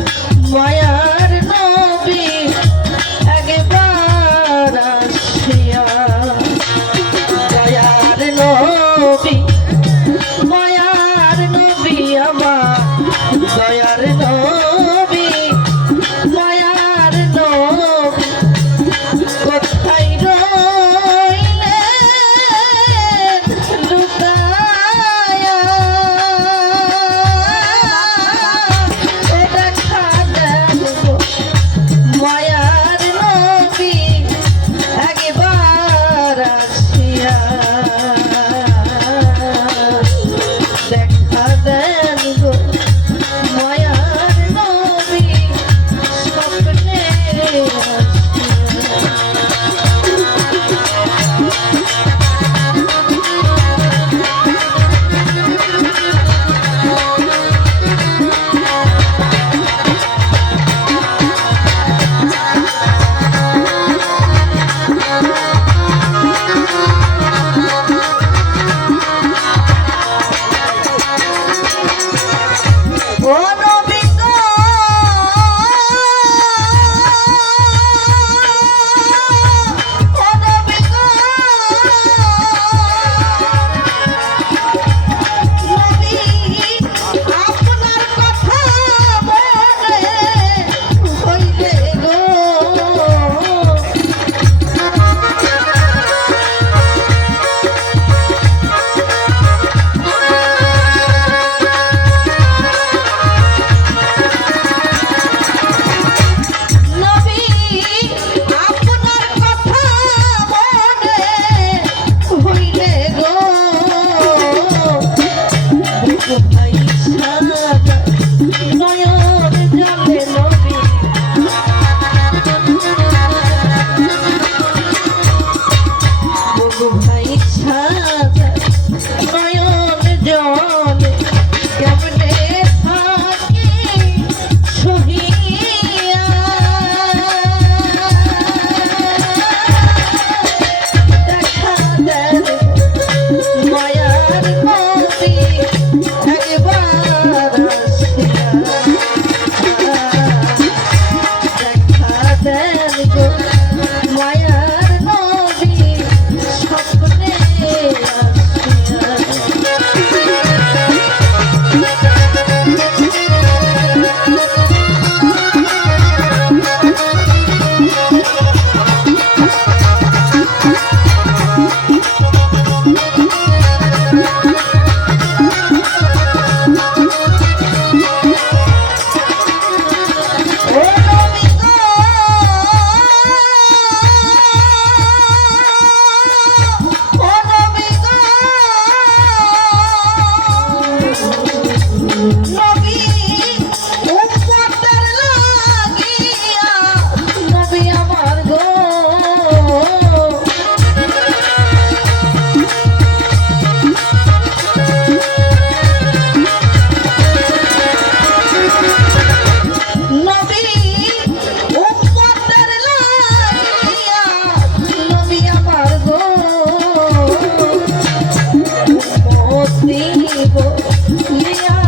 দেন গো people,